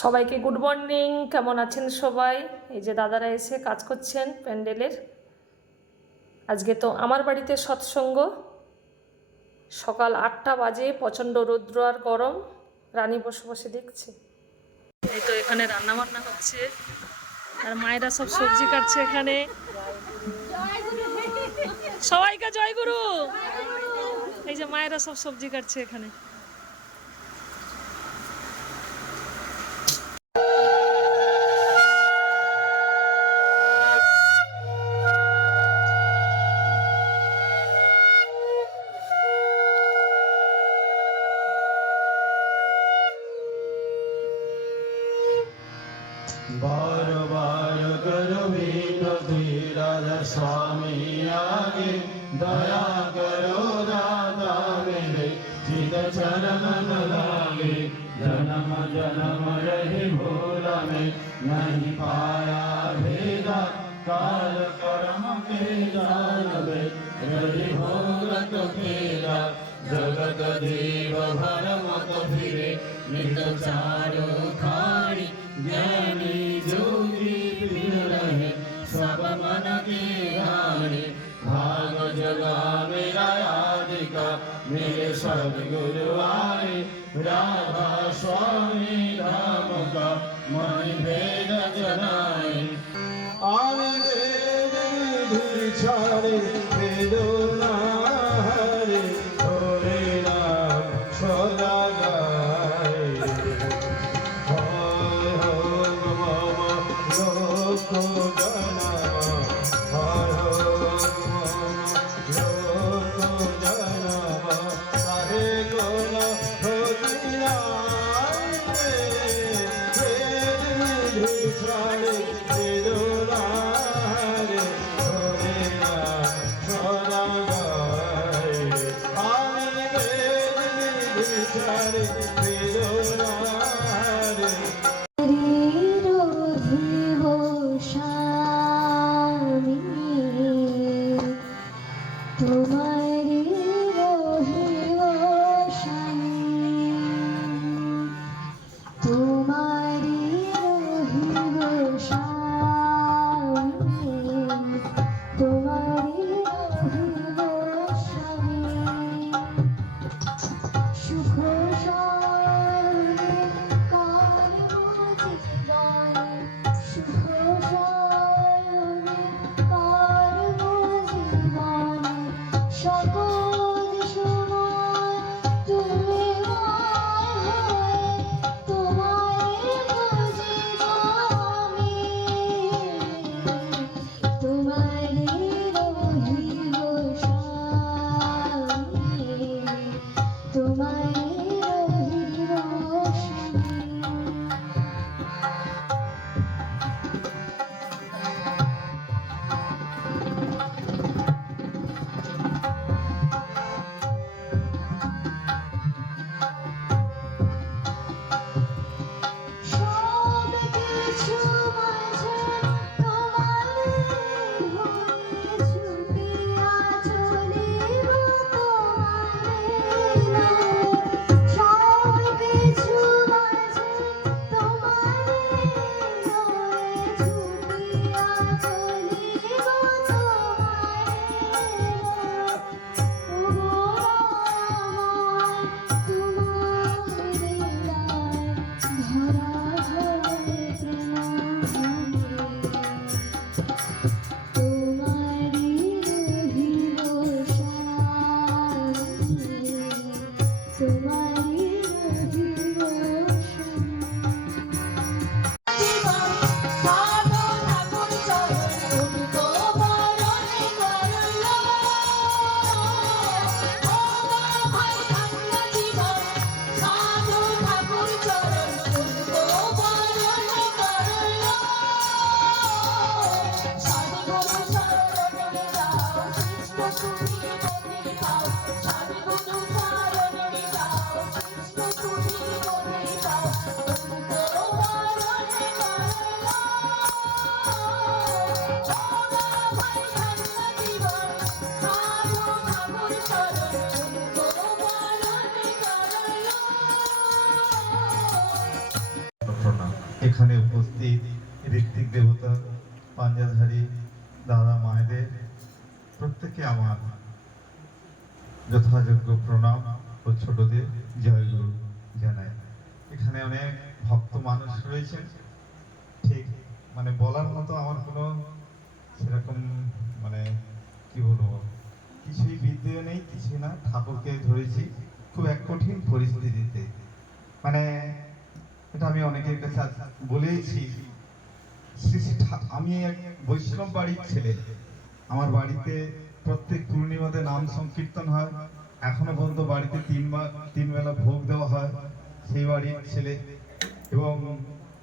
সবাইকে good morning, কেমন আছেন সবাই? এই যে দাদারা এসে কাজ করছেন প্যান্ডেলের। আজকে তো আমার বাড়িতে সৎসঙ্গ। সকাল আটটা বাজে, প্রচণ্ড রৌদ্র আর গরম। রানী বসে বসে দেখছে। এই তো এখানে রান্না বান্না হচ্ছে। আর মায়েরা সব সবজি কাটছে এখানে। সবাইকে জয় গুরু! এই যে মায়েরা সব সবজি কাটছে এখানে। আগে দয়া করো রাধা রে চিত চরণ লাগে জনম জনম রহি ভোল মে নহি পায়া ভেদা, কাল করম কে জানবে? রহি ভোগত ফেরা জগত দেব ভরমত ফিরে। মৃত চারো খারি জ্ঞানী যোগী সব মন কে গা i'm going Sadhguru Aaya প্রত্যেকে আমার যথাযোগ্য প্রণাম ও ছোটদের জয়গুরু জানাই। এখানে অনেক ভক্ত মানুষ রয়েছেন ঠিক মানে বলার মতো আমার কোনো সেরকম মানে কি বলব, কিছুই বিদ্যেও নেই কিছু না। ঠাকুরকে ধরেছি খুব এক কঠিন পরিস্থিতিতে। মানে এটা আমি অনেকের কাছে বলেইছি আমি এক বৈষ্ণব বাড়ির ছেলে। আমার বাড়িতে প্রত্যেক পূর্ণিমাতে নাম সংকীর্তন হয়। এখনও পর্যন্ত বাড়িতে তিন তিন বেলা ভোগ দেওয়া হয় সেই বাড়ির ছেলে। এবং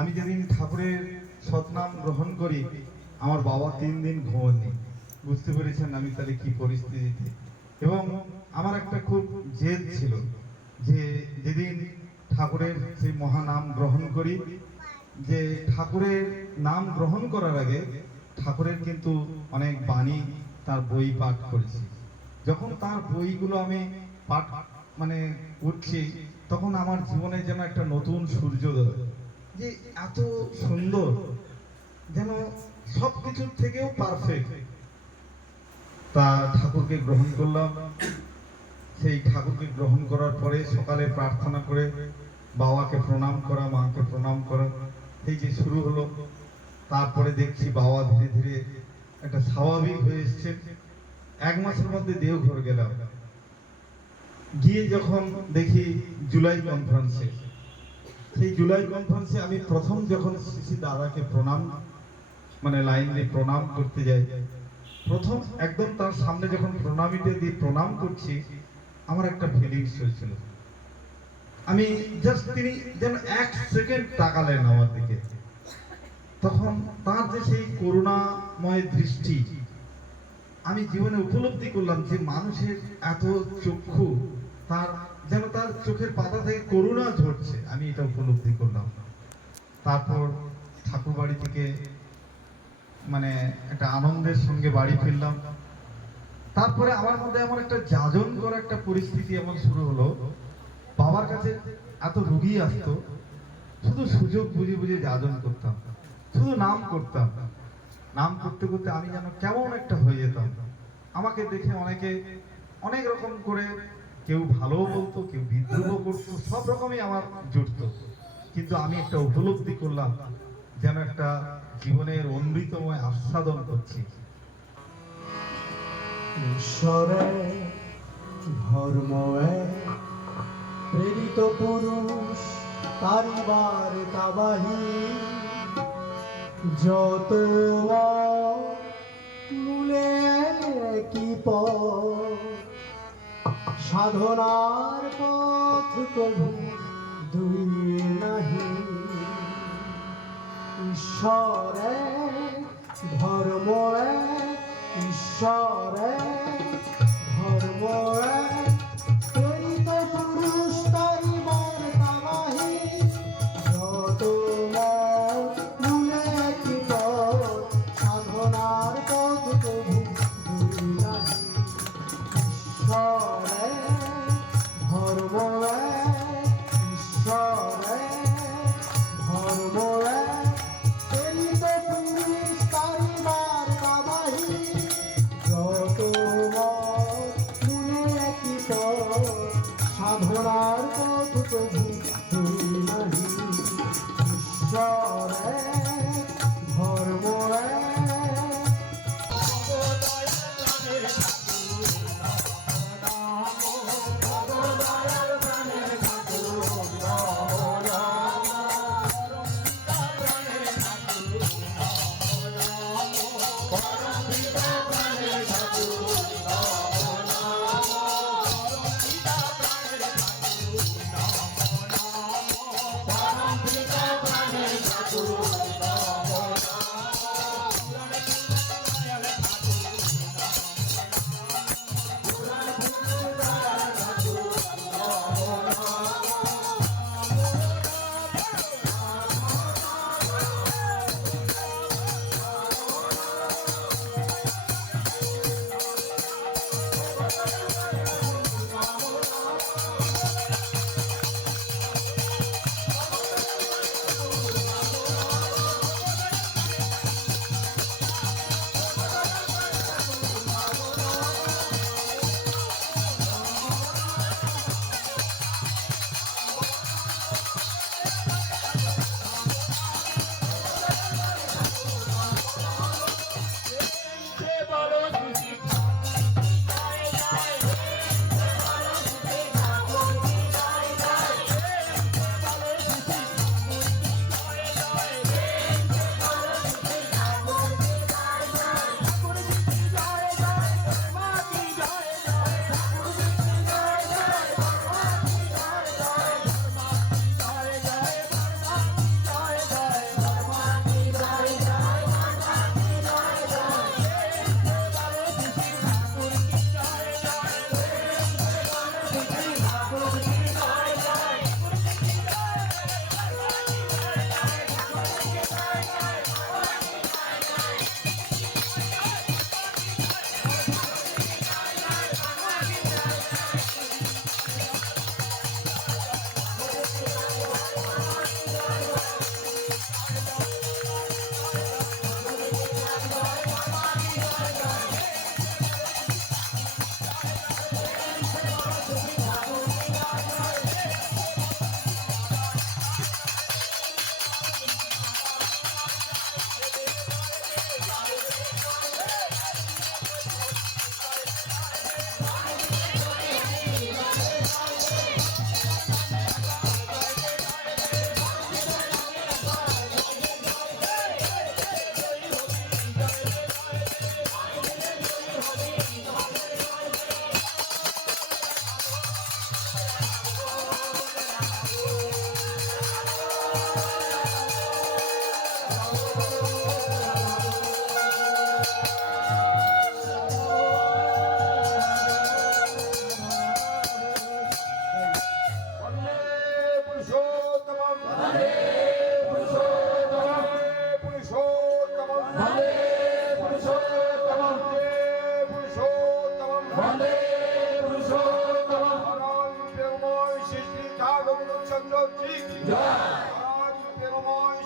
আমি যেদিন ঠাকুরের সৎনাম গ্রহণ করি, আমার বাবা তিন দিন ঘুমোননি। বুঝতে পেরেছেন আমি তাহলে কি পরিস্থিতিতে। এবং আমার একটা খুব জেদ ছিল যে যেদিন ঠাকুরের সেই মহানাম গ্রহণ করি, যে ঠাকুরের নাম গ্রহণ করার আগে ঠাকুরের কিন্তু অনেক বাণী তার বই পাঠ করেছি। যখন তার বইগুলো আমি পাঠ মানে করছি তখন আমার জীবনে যেন একটা নতুন সূর্যোদয় যে এত সুন্দর, যেন সব কিছুর থেকেও পারফেক্ট তা ঠাকুরকে গ্রহণ করলাম। সেই ঠাকুরকে গ্রহণ করার পরে সকালে প্রার্থনা করে বাবাকে প্রণাম করা, মাকে প্রণাম করা। এই যে শুরু হলো, তারপরে দেখছি বাবা ধীরে ধীরে একটা স্বাভাবিক হয়ে এসছে। এক মাসের মধ্যে দেওঘর গেলাম। গিয়ে যখন দেখি জুলাই কনফারেন্সে সেই জুলাই কনফারেন্সে আমি প্রথম যখন শ্রী দাদাকে প্রণাম মানে লাইন দিয়ে প্রণাম করতে যাই, প্রথম একদম তার সামনে যখন প্রণামীটা দিয়ে প্রণাম করছি, আমার একটা ফিলিংস হয়েছিল। আমি জাস্ট তিনি যেন এক সেকেন্ড তাকালেন আমার দিকে। তখন তার যে সেই করুণাময় দৃষ্টি। আমি জীবনে উপলব্ধি করলাম যে মানুষের এত চক্ষু, তার যেন তার চোখের পাতা থেকে করুণা ঝরছে। আমি এটা উপলব্ধি করলাম। তারপর ঠাকুর বাড়ি থেকে মানে একটা আনন্দের সঙ্গে বাড়ি ফিরলাম। তারপরে আমার মধ্যে এমন একটা যাজন করা একটা পরিস্থিতি এমন শুরু হলো। বাবার কাছে এত রুগী আসতো, শুধু সুযোগ বুঝে বুঝে যাজন করতাম, শুধু নাম করতাম। নাম করতে করতে আমি যেন কেমন একটা হয়ে যেতাম। আমাকে দেখে অনেকে অনেক রকম করে কেউ ভালো বলতো, কেউ বিদ্রোহ করতো, সব রকমই আমার জুটত। কিন্তু আমি একটা উপলব্ধি করলাম, যেন একটা জীবনের অমৃতময় আস্বাদন করছি। ঈশ্বরে ধর্ম প্রেরিত পুরুষ তারিবার তাবাহি। যত মূলে কি সাধনার পথ কবু দুই নাহি। ঈশ্বরে ধর্ম ঈশ্বরে ধর্ম ঈশ্বরে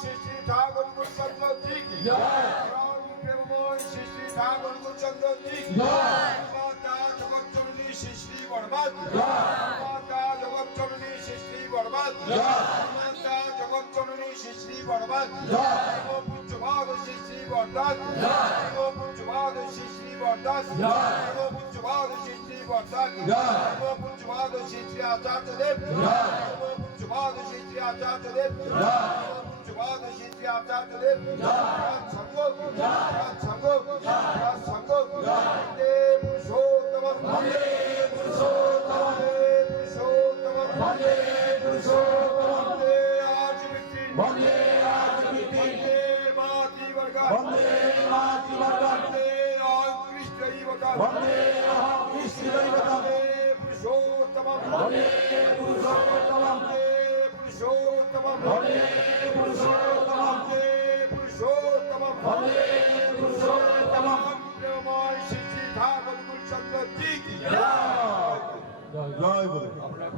শ্রী শ্রী ঠাকুর গুরুচন্দ্র জি কি পরম প্রেমময় শ্রী ঠাকুর গুরুচন্দ্র জি কি মাতা জগৎচরণী শ্রী শ্রী বর্মা মাতা জগৎচরণী শ্রী শ্রী বর্মা মাতা জগৎচরণী শ্রী শ্রী বর্মা ও পুঞ্জভাগ শ্রী ও পুঞ্জভাগ শ্রী শ্রী বরদাস শ্রী শ্রী বরদাস শ্রী শ্রী আচার্য দেব শ্রী শ্রী আচার্য দেব শ্রী শ্রী আচার্য দেব সঙ্গ সঙ্গ সঙ্গ দেব পুরুষোত্তম দেব পুরুষোত্তম পুরুষোত্তম দেব পুরুষোত্তম দেব আজ বন্দে আজ বন্দে মাতি বর্গা বন্দে वंदे कृष्णदैवतम पुरुषोत्तमम वंदे पुरुषोत्तमम वंदे पुरुषोत्तमम वंदे पुरुषोत्तमम वंदे पुरुषोत्तमम वंदे पुरुषोत्तमम प्रेमाय श्री धाम गुरुचंद्र जी की जय जय बोलो